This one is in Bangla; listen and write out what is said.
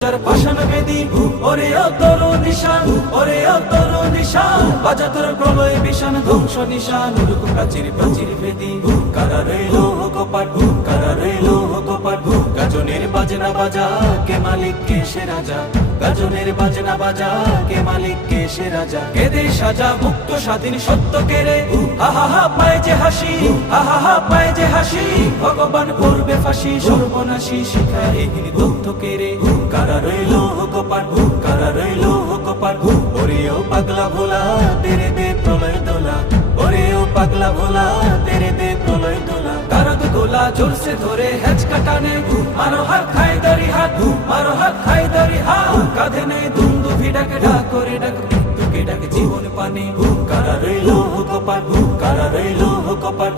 পাষাণ বেদী ওরে অতর নিশান, ওরে অতর নিশান, বাজা তোর প্রলয় বিষান ধ্বংস নিশান, উরুক প্রাচীর প্রাচীর বেদী কারা রইল কপাট, কারা রইল কপাট, গাজনের বাজনা বাজা কে মালিক কে সে রাজা, গাজনের বাজনা বাজা কে মালিক কে সে রাজা, কেদে সাজা মুক্ত স্বাধীন সত্য কেড়ে, আহা হা পায় যে হাসি, আহা হা পায় যে হাসি, ভগবান করবে ফাঁসি সর্বনাশী শিখায় এগিয়ে তথ্য কেড়ে, কারা রইল কপাট, কারা রইল কপাট, ওরে ও পাগলা ভোলা তেরে দে প্রলয় দোলা, ওরে ও পাগলা ভোলা তেরে দে প্রলয় দোলা, কারদ গোলা জোরসে ধরে হেঁচ কাটানে, মারো হাত খায় দারি হাত, মারো হাত খায় দারি হাত, কাঁধে নেই দুন্দু ভিড়াকে ডাক করে ডাক মৃত্যুকে ডাক জীবন পানে, কারা রইল কপাট, কারা রইল কপাট।